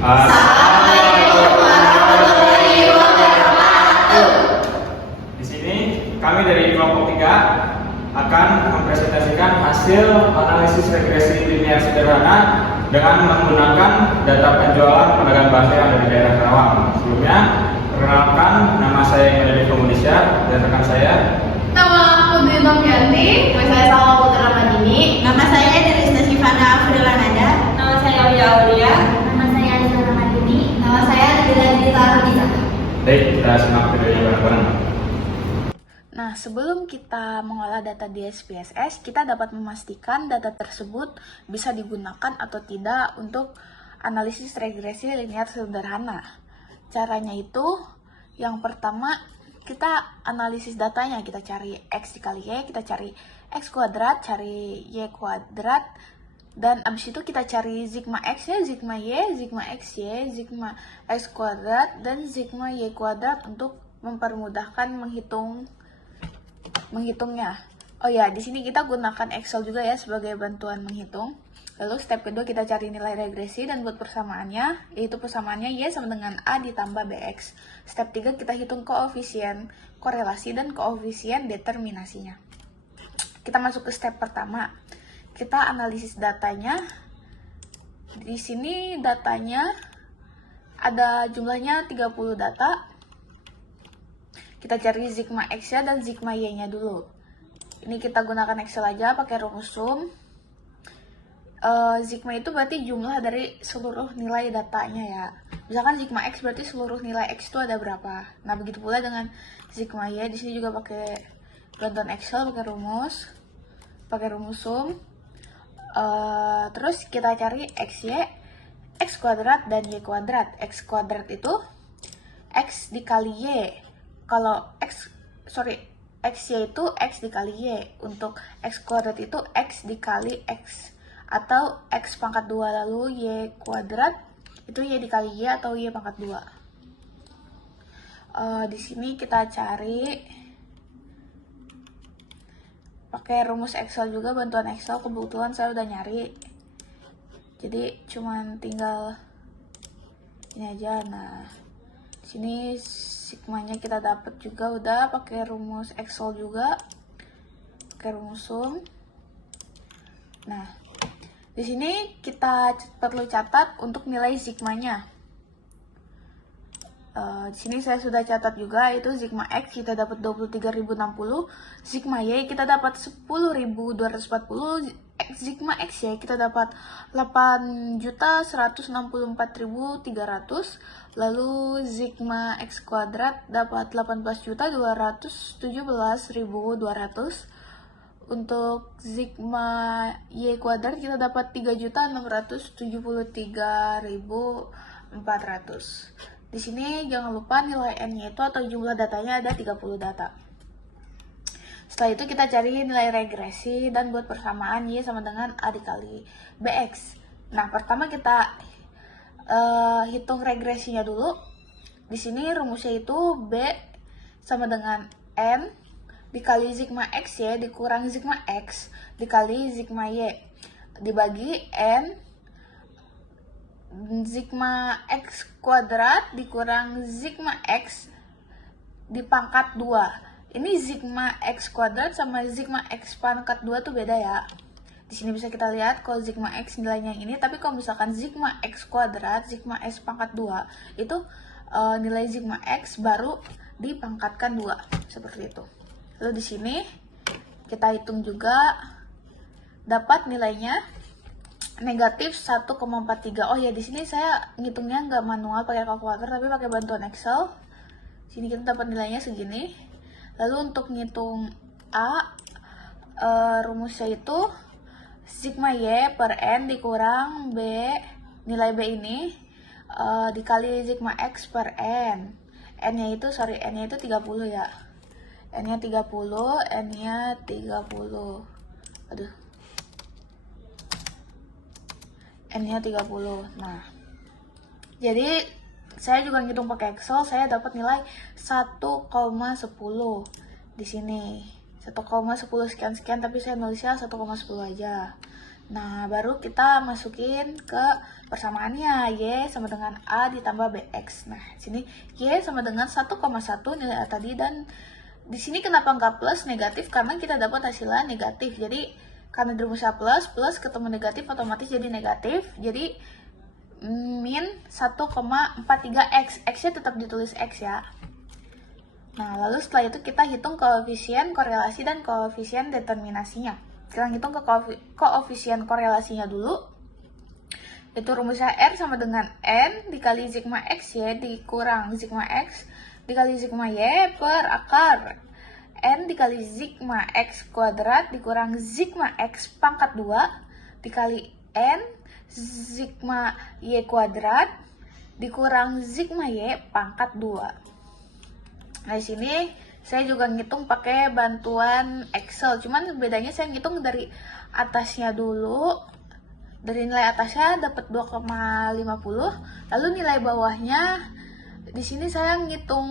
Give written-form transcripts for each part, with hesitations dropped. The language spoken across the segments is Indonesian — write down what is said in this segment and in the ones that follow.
Assalamualaikum warahmatullahi wabarakatuh. Di sini kami dari kelompok 3 akan mempresentasikan hasil analisis regresi linear sederhana dengan menggunakan data penjualan pedagang bakso yang ada di daerah Karawang. Sebelumnya, perkenalkan, nama saya Melody Komunisya dan rekan saya. Nama aku Dwi Tomyanti, nama saya Salma Putra Madini. Nama saya Derista Sifana Afrilanada. Nama saya Aulia Aulia. Nama saya Azara Madini. Nama saya Dila Dita Rudisa. Baik, kita simak videonya bareng-bareng. Nah, sebelum kita mengolah data di SPSS, kita dapat memastikan data tersebut bisa digunakan atau tidak untuk analisis regresi linear sederhana. Caranya itu, yang pertama, kita analisis datanya, kita cari X dikali Y, kita cari X kuadrat, cari Y kuadrat, dan abis itu kita cari sigma X ya, sigma Y, sigma X Y, sigma X kuadrat, dan sigma Y kuadrat untuk mempermudahkan menghitungnya. Oh ya, di sini kita gunakan Excel juga ya sebagai bantuan menghitung. Lalu step kedua kita cari nilai regresi dan buat persamaannya, yaitu persamaannya Y sama dengan A ditambah BX. Step 3 kita hitung koefisien korelasi dan koefisien determinasinya. Kita masuk ke step pertama. Kita analisis datanya. Di sini datanya ada jumlahnya 30 data. Kita cari sigma X-nya dan sigma Y-nya dulu. Ini kita gunakan Excel aja pakai rumus sum. Sigma itu berarti jumlah dari seluruh nilai datanya ya. Misalkan sigma X berarti seluruh nilai X itu ada berapa. Nah, begitu pula dengan sigma Y. Di sini juga pakai bantuan Excel, pakai rumus sum. Terus kita cari X, Y, X kuadrat dan Y kuadrat. X kuadrat itu X dikali Y. Kalau XY itu X dikali Y. Untuk X kuadrat itu X dikali X. Atau X pangkat 2 lalu Y kuadrat. Itu Y dikali Y atau Y pangkat 2. Di sini kita cari. Pakai rumus Excel juga, bantuan Excel. Kebetulan saya udah nyari. Jadi cuman tinggal ini aja. Nah, di sini sigmanya kita dapat juga udah pakai rumus Excel juga, pakai rumus sum. Nah, di sini kita perlu catat untuk nilai sigmanya. Di sini saya sudah catat juga, itu sigma X kita dapat 23.060, sigma Y kita dapat 10.240, sigma X ya kita dapat 8.164.300, lalu sigma X kuadrat dapat 18.217.200. Untuk sigma Y kuadrat kita dapat 3.673.400. Di sini jangan lupa nilai N-nya itu atau jumlah datanya ada 30 data. Setelah itu kita cari nilai regresi dan buat persamaan Y sama dengan A dikali BX. Nah, pertama kita hitung regresinya dulu. Di sini rumusnya itu B sama dengan N dikali sigma X Y dikurang sigma X dikali sigma Y dibagi N sigma X kuadrat dikurang sigma X dipangkat 2. Ini sigma X kuadrat sama sigma X pangkat 2 tuh beda ya. Di sini bisa kita lihat kalau sigma X nilainya ini, tapi kalau misalkan sigma X kuadrat, sigma X pangkat 2 itu nilai sigma X baru dipangkatkan 2 seperti itu. Lalu di sini kita hitung juga dapat nilainya negatif 1,43. Oh ya, di sini saya ngitungnya nggak manual pakai kalkulator tapi pakai bantuan Excel. Sini kita dapat nilainya segini. Lalu untuk ngitung A, rumusnya itu sigma Y per N dikurang B, nilai B ini dikali sigma X per N. N-nya itu 30 ya. N-nya 30, N-nya 30. Aduh. N-nya 30. Nah, jadi saya juga ngitung pakai Excel, saya dapat nilai 1,10 di sini. 1,10 sekian-sekian, tapi saya nulisnya 1,10 aja. Nah, baru kita masukin ke persamaannya. Y sama dengan A ditambah BX. Nah, sini Y sama dengan 1,1 nilai A tadi. Dan di sini kenapa nggak plus negatif? Karena kita dapat hasilnya negatif. Jadi, karena dirumusnya plus ketemu negatif otomatis jadi negatif. Jadi, min 1,43X. X-nya tetap ditulis X ya. Nah, lalu setelah itu kita hitung koefisien korelasi dan koefisien determinasinya. Kita hitung ke koefisien korelasinya dulu. Itu rumusnya R sama dengan N dikali sigma X Y dikurang sigma X dikali sigma Y per akar N dikali sigma X kuadrat dikurang sigma X pangkat 2 dikali N sigma Y kuadrat dikurang sigma Y pangkat 2. Nah, di sini saya juga ngitung pakai bantuan Excel, cuman bedanya saya ngitung dari atasnya dulu. Dari nilai atasnya dapat 2,50, lalu nilai bawahnya di sini saya ngitung,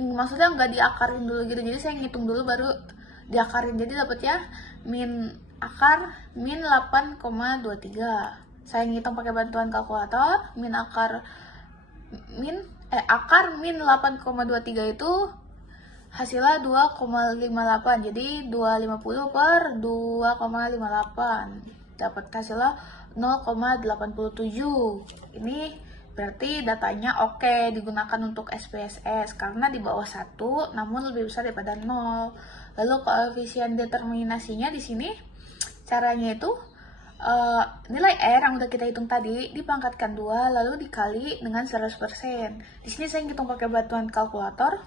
maksudnya nggak diakarin dulu gitu, jadi saya ngitung dulu baru diakarin, jadi dapatnya min akar min 8,23. Saya ngitung pakai bantuan kalkulator, akar min 8,23 itu hasilnya 2,58, jadi 250 per 2,58 dapat hasilnya 0,87. Ini berarti datanya oke, digunakan untuk SPSS karena di bawah 1 namun lebih besar daripada 0. Lalu koefisien determinasinya di sini caranya itu nilai R yang udah kita hitung tadi dipangkatkan 2 lalu dikali dengan 100%. Di sini saya hitung pakai bantuan kalkulator,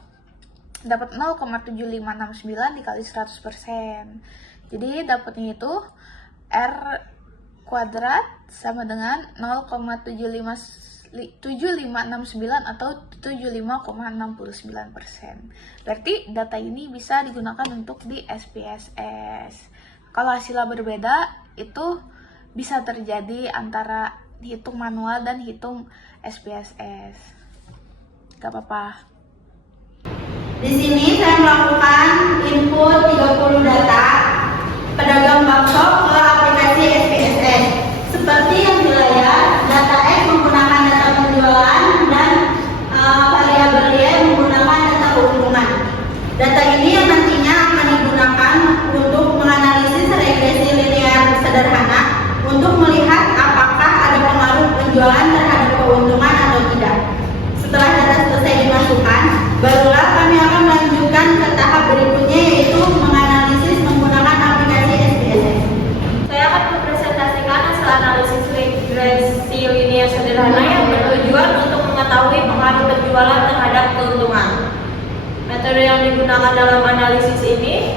dapat 0,7569 dikali 100%. Jadi dapatnya itu R kuadrat sama dengan 0,7569 atau 75,69%. Berarti data ini bisa digunakan untuk di SPSS. Kalau hasilnya berbeda, itu bisa terjadi antara hitung manual dan hitung SPSS. Gak apa-apa. Di sini saya melakukan input 30 data pedagang bakso ke aplikasi SPSS. Seperti yang di layar, data X menggunakan data penjualan dan variabel Y menggunakan data keuntungan. Data ini yang nantinya akan digunakan untuk menganalisis regresi linear sederhana untuk melihat apakah ada pengaruh penjualan terhadap keuntungan atau tidak. Setelah data selesai dimasukkan, barulah kami akan melanjutkan ke tahap berikutnya, yaitu menganalisis menggunakan aplikasi SPSS. Saya akan mempresentasikan hasil analisis regresi linear sederhana yang bertujuan untuk mengetahui pengaruh penjualan terhadap keuntungan. Metode yang digunakan dalam analisis ini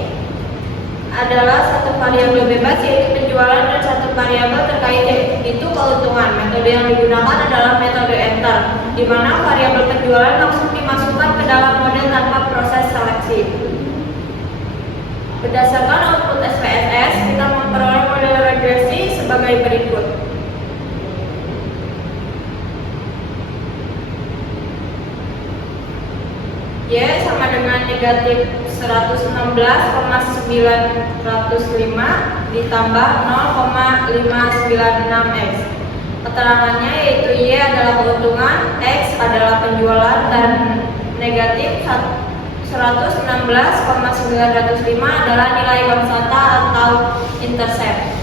adalah satu variabel bebas yaitu penjualan dan satu variabel terkait yaitu keuntungan. Metode yang digunakan adalah metode enter, di mana variabel penjualan langsung dimasukkan ke dalam model tanpa proses seleksi. Berdasarkan output SPSS, kita memperoleh model regresi sebagai berikut. Y sama dengan negatif 116,905 ditambah 0,596X. Keterangannya yaitu Y adalah keuntungan, X adalah penjualan, dan negatif 116,905 adalah nilai bank sata atau intercept.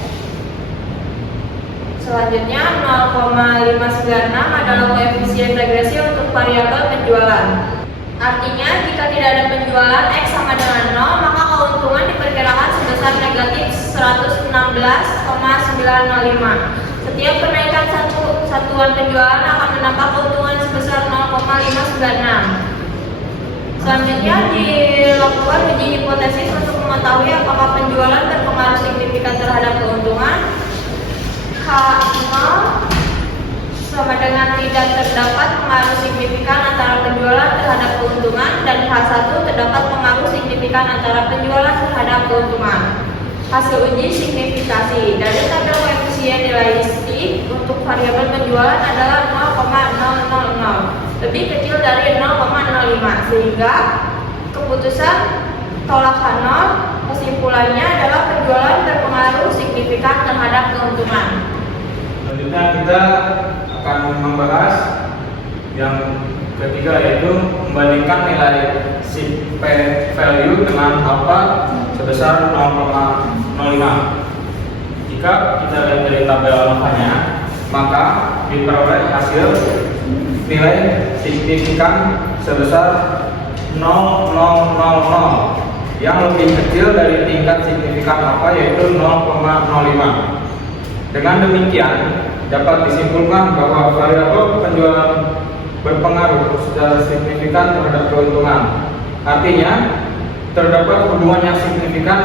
Selanjutnya 0,596 adalah koefisien regresi untuk variabel penjualan. Artinya, jika tidak ada penjualan X sama dengan 0, maka keuntungan diperkirakan sebesar negatif 116,905. Setiap kenaikan satuan penjualan akan menambah keuntungan sebesar 0,596. Selanjutnya, dilakukan uji hipotesis untuk mengetahui apakah penjualan berpengaruh signifikan terhadap keuntungan. H0 sama dengan tidak terdapat pengaruh signifikan antara penjualan terhadap keuntungan, dan H1 terdapat pengaruh signifikan antara penjualan terhadap keuntungan. Hasil uji signifikasi dari tabel koefisien nilai I untuk variabel penjualan adalah 0,000, lebih kecil dari 0,05, sehingga keputusan tolak H0 kesimpulannya adalah penjualan berpengaruh signifikan terhadap keuntungan. Selanjutnya kita akan membahas yang ketiga, yaitu membandingkan nilai shift value dengan alpha sebesar 0,05. Jika kita lihat dari tabel alfanya, maka diperoleh hasil nilai signifikan sebesar 0,000 yang lebih kecil dari tingkat signifikan alpha, yaitu 0,05. Dengan demikian dapat disimpulkan bahwa variabel penjualan berpengaruh secara signifikan terhadap keuntungan. Artinya terdapat hubungan yang signifikan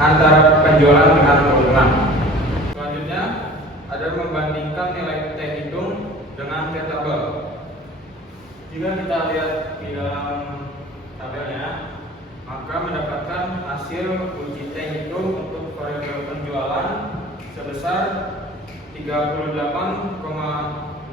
antara penjualan dengan keuntungan. Selanjutnya ada membandingkan nilai T hitung dengan T tabel. Jika kita lihat di dalam tabelnya, maka mendapatkan hasil uji T hitung untuk variabel penjualan sebesar 38,026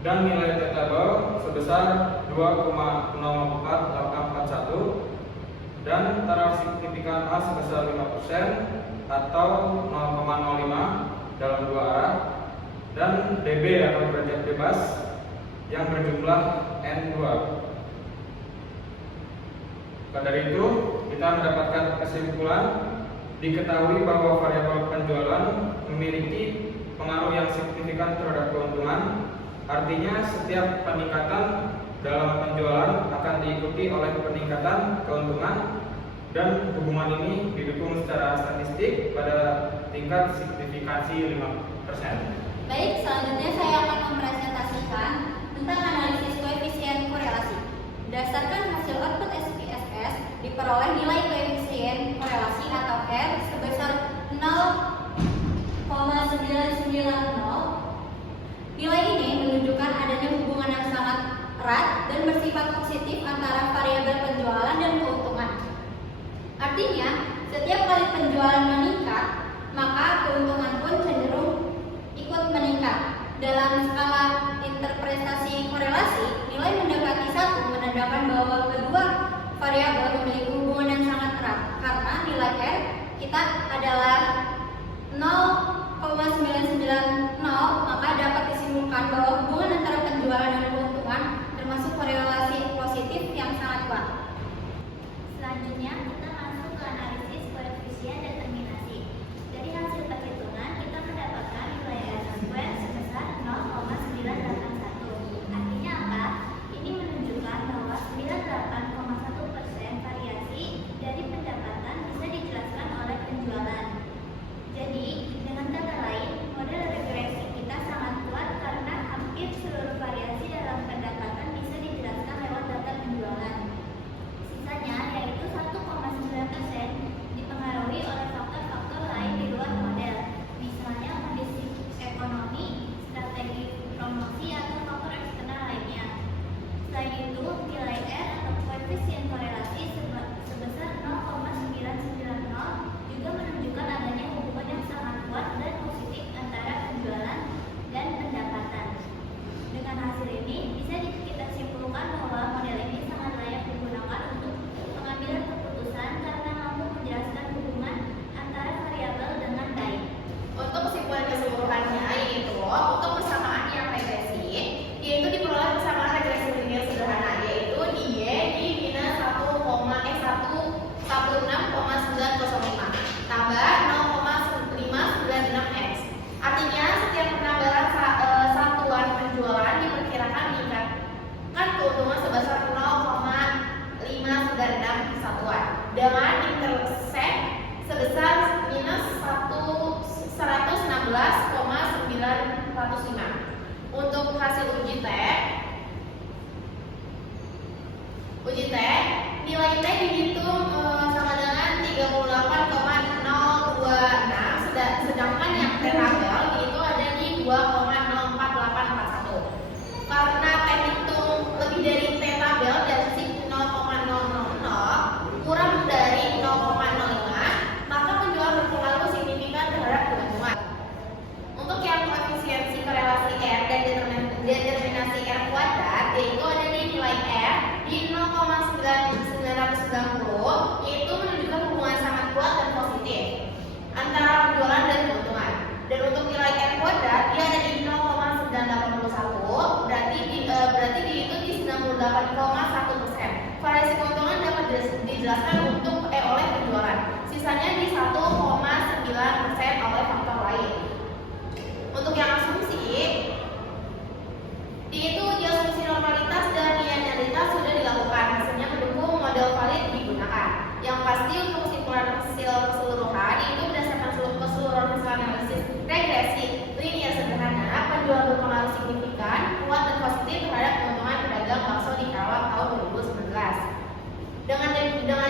dan nilai T tabel sebesar 2,04841 dan taraf signifikan A sebesar 5% atau 0,05 dalam dua arah, dan DB atau derajat bebas yang berjumlah N2. Pada dari itu kita mendapatkan kesimpulan, diketahui bahwa variabel penjualan memiliki pengaruh yang signifikan terhadap keuntungan. Artinya setiap peningkatan dalam penjualan akan diikuti oleh peningkatan keuntungan, dan hubungan ini didukung secara statistik pada tingkat signifikansi 5%. Baik, selanjutnya saya akan mempresentasikan tentang analisis koefisien korelasi. Berdasarkan hasil output SPSS, diperoleh nilai koefisien korelasi atau R sebesar 0,990. Nilai ini menunjukkan adanya hubungan yang sangat erat dan bersifat positif antara variabel penjualan dan keuntungan. Artinya, setiap kali penjualan meningkat, maka keuntungan pun cenderung ikut meningkat. Dalam skala interpretasi korelasi, nilai mendekati 1 menandakan bahwa kedua variabel memiliki hubungan yang sangat erat, karena nilai R kita adalah 0,990, maka dapat disimpulkan bahwa hubungan antara penjualan dan keuntungan termasuk korelasi positif yang sangat kuat. Selanjutnya kita masuk ke analisis koefisien determinasi. Dari hasil perhitungan kita mendapatkan nilai R² sebesar 0,981. Artinya apa? Ini menunjukkan bahwa 98,1% variasi dari pendapatan bisa dijelaskan oleh penjualan. Jadi, dengan kata lain, model regresi kita sangat kuat karena hampir seluruh variasi dalam pendapatan bisa dijelaskan lewat data penjualan. Sisanya, yaitu 1,9%, dipengaruhi oleh faktor-faktor lain di luar model, misalnya kondisi ekonomi, strategi promosi, atau faktor eksternal lainnya. Selain itu, nilai R atau koefisien korelasi sebesar 0,990 juga menunjukkan adanya hubungan yang sangat kuat dan positif antara penjualan dan pendapatan. Dengan hasil ini, bisa kita simpulkan bahwa model ini sangat layak digunakan untuk pengambilan keputusan karena mampu menjelaskan hubungan antara variabel dengan baik. Untuk kesimpulan keseluruhannya, yaitu untuk persamaan yang regresi, yaitu diperoleh persamaan regresi linear sederhana, yaitu di Y di minus 1,16,905 tambah 0,596X. Artinya setiap penambahan satuan penjualan diperkirakan meningkatkan keuntungan sebesar 0,596 satuan dengan intersek sebesar minus 116,905. Untuk hasil uji T, nilai T dihitung sama dengan 38,026, sedangkan yang T tabel itu ada di 2,04841. Karena T hitung lebih dari T tabel dan SIG 0,000 kurang dari 0,05, maka penjualan berpengaruh signifikan terhadap keuntungan. Untuk yang koefisiensi korelasi R dan determinasi R kuadrat, yaitu ada di nilai R di 0,990, yaitu dijelaskan oleh penjualan. Sisanya di 1,9% oleh faktor lain. Untuk yang asumsi, itu di asumsi normalitas dan linearitas sudah dilakukan, hasilnya mendukung model valid digunakan. Yang pasti untuk kesimpulan hasil keseluruhan itu berdasarkan keseluruhan hasil analisis regresi linear sederhana, penjualan berpengaruh signifikan, kuat dan positif terhadap keuntungan pedagang bakso di Karawang tahun 2019. Dengan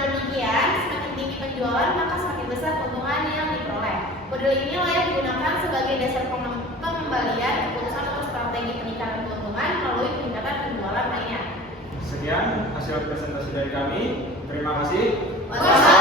demikian, semakin tinggi penjualan maka semakin besar keuntungan yang diperoleh. Model ini layak digunakan sebagai dasar pengembalian keputusan atau strategi peningkatan keuntungan melalui peningkatan penjualan lainnya. Sekian hasil presentasi dari kami. Terima kasih. Wassalamualaikum.